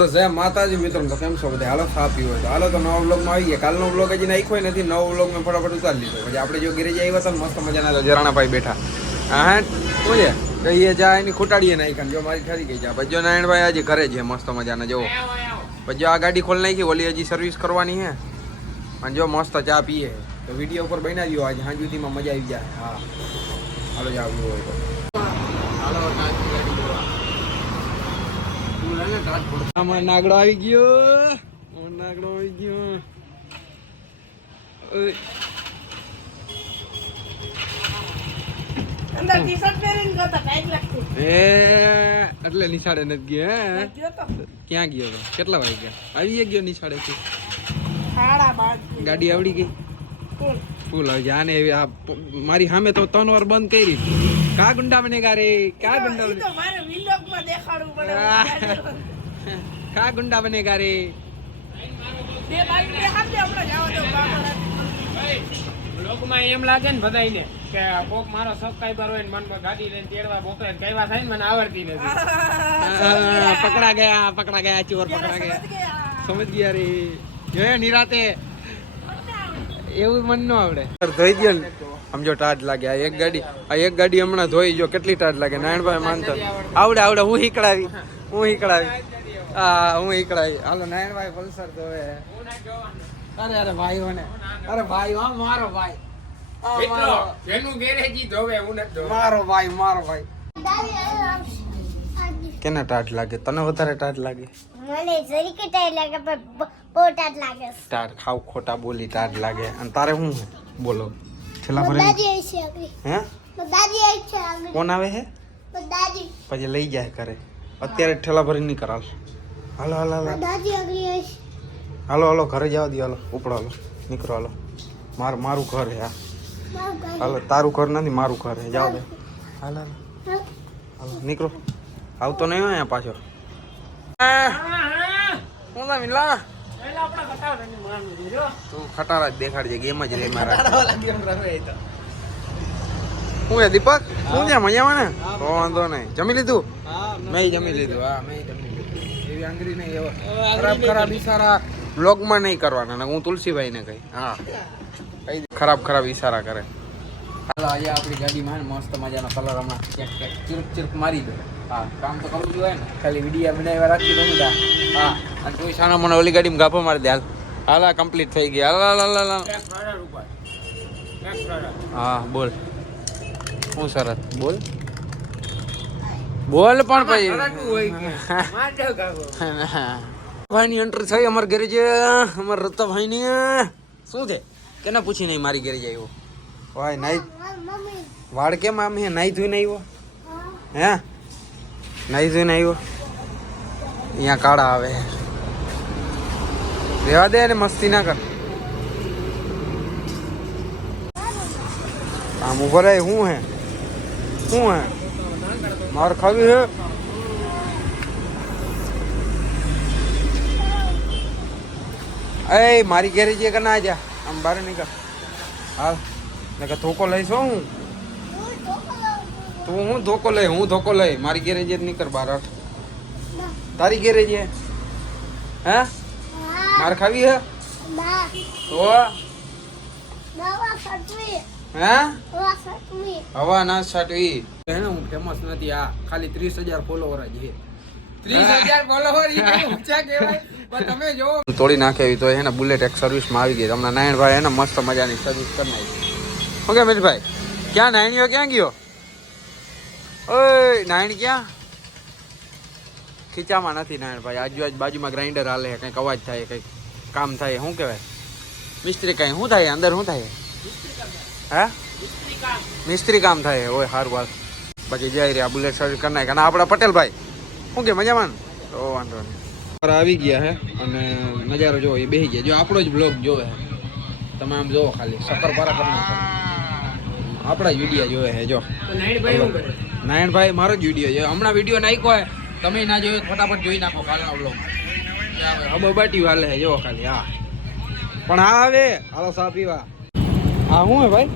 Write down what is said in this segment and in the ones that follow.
તો જય માતાજી મિત્રો, તો કેમ છો બધા? હાલો ખા પીવો તો હાલો તો નવા બ્લોગમાં આવી ગયા. કાલનો બ્લોગ હજી નાખ્યો નથી, નવો બ્લોગ મેં ફટાફટ ઉતારી લીધો. પછી આપણે જો ઘરે આવ્યા હતા મસ્ત મજાના જરાણાભાઈ બેઠા. હા શું છે કહીએ જા એની ખૂટાડીએ નાખ્યા. જો મારી ઠરી ગઈ છે. પછી જો નારાયણભાઈ આજે ઘરે છે મસ્ત મજાના. જો પછી આ ગાડી ખોલી નાખી, ઓલી હજી સર્વિસ કરવાની છે. અને જો મસ્ત ચા પીએ તો વિડીયો ઉપર બનાવી દો આજે સાંજ સુધીમાં મજા આવી જાય. હા હાલો જ આવ્યું હોય તો હાલો નાગડો આવી ગયો. નાગડો આવી ગયો. એટલે નિશાળે નથી ગયો. ક્યાં ગયો? કેટલા વાગ્યા આવી ગયો નિશાળે થી? ગાડી આવડી ગઈ ફૂલ આવી જાય. આને મારી સામે તો 3 વાર બંધ કરી. કા ગુંડા બનેગા રે? કા ગુંડા કા ગુંડા બનેગા રે? લોકમાં એમ લાગે ને બધાને કે કોક મારો સબસ્ક્રાઇબર હોય ને મનમાં ગાડી લઈને તેડવા બોતો કઈવા થાય ને મને આવડતી નથી. પકડા ગયા ચોર પકડા ગયા. સમજ ગયા રે. જો નિરાતે એવું મન ન આવડે. ધોઈ દે ને સમજો ટાઢ લાગે. આ એક ગાડી હમણાં ધોઈ જો કેટલી ટાઢ લાગે. નારાયણભાઈ માનતો આવડે હું હીકડાવી. હાલો નારાયણભાઈ પલ્સર ધોવે. અરે ભાઈઓને અરે ભાઈ હા મારો ભાઈ જેનું ગેરેજી ધોવે હું નથી ધોવે. મારો ભાઈ કેને ટાઢ લાગે? તને વધારે ટાઢ લાગે? મને જરીકે ટાઢ લાગે પણ બહુ ટાઢ લાગે. ટાઢ ખાવ ખોટા બોલી ટાઢ લાગે. અને તારે શું હે બોલો? છેલ્લા ભરે દાદી છે આગળ. હે દાદી છે આગળ. કોણ આવે હે? દાદી પછી લઈ જાય કરે. અત્યારે ઠેલા ભરી નહીં કરાલ. હાલો દાદી આગળ છે. હાલો ઘરે જવા દો. હાલો ઉપડો. હાલો નીકળો. હાલો મારું ઘર હે આ. હાલો તારું ઘર નથી મારું ઘર હે. જાઓ દે. હાલો નીકળો. આવતો નહીં હોય અહીંયા પાછો. તું ખટારા જ દેખાડજે. ગેમ જ રે મારા. શું હે દીપક? શું છે મજામાં ને? તો વાંધો નહીં. જમી લીધું? મેં જમી લીધું. હા મેં જમી લીધું. એવી આંગળી નહીં એવા ખરાબ ઈશારા બ્લોગમાં નહીં કરવાના. હું તુલસીભાઈ ને કહી. હા કઈ ખરાબ ઈશારા કરે. હાલો આજે આપણી ગાડીમાં મસ્ત મજાનો કલર હમણાં ચીરક મારી દો. હા કામ તો કરવું જોઈએ ને. ખાલી વિડીયો બનાવ્યા રાખી દઉં. હા અને તું શાના મને ઓલી ગાડીમાં ગાભો મારી દે. હાલ કમ્પ્લીટ થઈ ગઈ. હાલ હા બોલ શું શરત? બોલ પણ પછી ભાઈની એન્ટ્રી થઈ અમારા ઘરે છે. અમારા રત્તાભાઈની શું છે કેને પૂછી નહીં મારી ઘરે આવ્યો ભાઈ. નાઈ વાળ કેમ આમ હે? નાઈ ધોઈને આવ્યો હે? નાઈ ધોઈને આવ્યો? અહીંયા કાળા આવે. રેવા દે ને મસ્તી ના કર. આમ ઉભો રહે. શું હે માર ખાવી હે? એ મારી ઘેરી જે કે ના જા આમ બહાર નીકળ. હાલ ને ધોકો લઈશ હું. તું હું ધોકો લઈ મારી ઘેરે જે નીકળ બહાર. તારી ઘેરે જે હે માર ખાવી હે તો હે હવા ના સાટવી. એને હું ફેમસ નથી. આ ખાલી 30,000 ફોલોવર જ છે. 30,000 ફોલોવર ઊંચા કહેવાય. પણ તમે જો તોડી નાખેવી તો એને બુલેટ એક સર્વિસમાં આવી ગઈ. તમને નારાયણભાઈ એને મસ્ત મજાની સર્વિસ કરી નાખી. ઓકે મિતભાઈ ક્યાં નાયણીઓ ક્યાં ગયો? ઓય નાયણ ક્યાં? ખીચામાં નથી નાયણભાઈ. આજુ બાજુમાં ગ્રાઇન્ડર હાલે. કંઈક અવાજ થાય, કંઈક કામ થાય. શું કહેવાય મિસ્ત્રી કાંઈ શું થાય અંદર? શું થાય હે? મિસ્ત્રી કામ થાય. ઓય સારું હાલ. પછી જઈ રહ્યા બુલેટ સર્વિસ કરી નાખે. અને આપણા પટેલભાઈ શું કે મજામાં? તો વાંધો નહીં. આવી ગયા હે અને નજારો જોવો. એ બેસી ગયા. જો આપણો જ બ્લોગ જોવે તમે આમ જોવો. ખાલી શક્કરપારા કરી નાખો. આપણા જ વિડીયો જોવે હે. જો નારાયણભાઈ મારો જ વિડીયો છે. હમણાં વિડીયો નાખ્યો હોય તમે ના જોયો ફટાફટ જોઈ નાખો. કાલનો બ્લોગ હબબાટી હાલે હે. જો ખાલી હા પણ હા હવે હાલો સા પીવા. હા શું હે ભાઈ?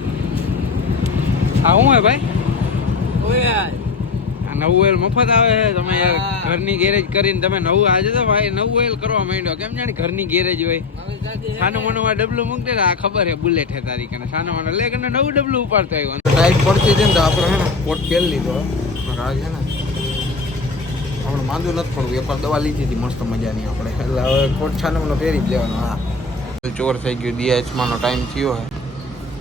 નવું ઓઇલ મફત આવે છે તમે યાર હા. ઘરની ગેરેજ કરીને તમે નવું આજે તો ભાઈ નવું ઓઇલ કરવા માંડ્યો કેમ જાણે ઘરની ગેરેજ હોય હવે દાદી હે સાનું ને, મનું માં ડબલું મૂકતે ને આ ખબર હે બુલેટ હે તારી કને સાનું મનું લે કને નવું ડબલું ઉપાડતો આવ્યો ટાઈટ પડતી છે ને તો આપણે હે ને કોટ પહેરી લીધો આ છે ને આપણે માંદું નથી પડવું એકવાર દવા લીધી હતી મસ્ત મજાની આપણે એટલે હવે કોટ સાનું મનું પહેરી જ લેવાનો હા ચોર થઈ ગયું દિયાચમાનો ટાઈમ થયો હે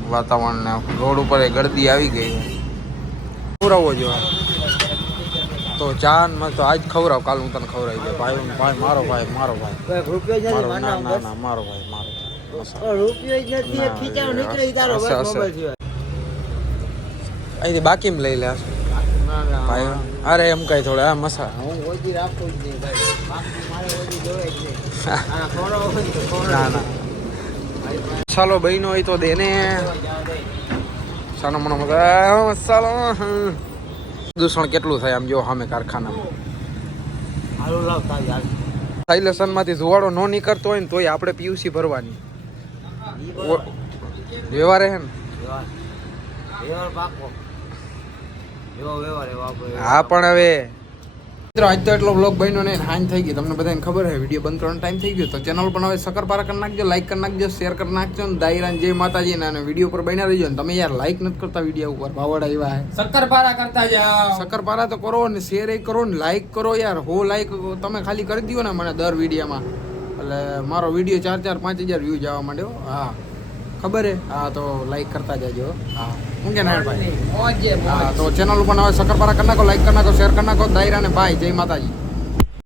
વાતાવરણ રોડ ઉપર એ ગળદી આવી ગઈ છે ખવડાવવો જોઈએ તો ચાન માં તો આજ ખવડાવ કાલ હું તને ખવડાવી દે ભાઈ મારો ભાઈ રૂપિયો જ મારો નથી ના માનવા ના ના મારો ભાઈ મારો રૂપિયો જ નથી ના, ખીચાનો એ નીકળે ઈ તારો હશે, બસ હશે. મોબાઈલ સિવાય અહીંથી બાકીમાં લઈ લે ના ના ભાઈ અરે એમ કઈ થોડા આ મસા હું ઓછી રાખું જ નહીં ભાઈ બાકી મારે ઓછી જોવે જ નહીં આ ખવડાવો હોય તો ખવડાવો. ના ના મસાલો બહેનો હોય તો દેને સાનો મનો મસાલો પ્રદૂષણ કેટલું થાય આમ જો સામે કારખાનામાં હાલું લાવ તારી હાલ સાયલેશનમાંથી ધુવાડો ન નીકળતો હોય ને તોય આપણે પીયુસી ભરવાની ઈ બરોબર. વ્યવહારે હે ને વ્યવહાર વ્યવહાર પાકો એવો વ્યવહાર એવો આપણો હા પણ હવે મિત્રો આજ તો એટલો બ્લોગ બન્યો નહીં હાંજ થઈ ગઈ તમને બધાને ખબર છે વિડીયો બંધ કરવાનો ટાઈમ થઈ ગયો તો ચેનલ પણ હવે સકરપારા કરી નાખજો લાઈક કરી નાખજો શેર કરી નાખજો ને દાયરા જય માતાજી અને વિડીયો પર બન્યા રહીજો ને તમે યાર લાઈક નથી કરતા વિડીયો ઉપર બાવડા આવ્યા હે શક્કરપારા કરતા જાઓ સકરપારા તો કરો ને શેર એ કરો ને લાઈક કરો યાર હો લાઈક તમે ખાલી કરી દો ને મને દર વિડીયોમાં એટલે મારો વિડીયો 4-4 5,000 વ્યૂ જવા માંડ્યો હા ખબર હે હા તો લાઈક કરતા જાજો હા હું કે નારાયણભાઈ મોજે મોજ. હા તો ચેનલ ઉપર હવે સકરપારા કરી નાખો લાઈક કરી નાખો શેર કરી નાખો દાયરા ને ભાઈ જય માતાજી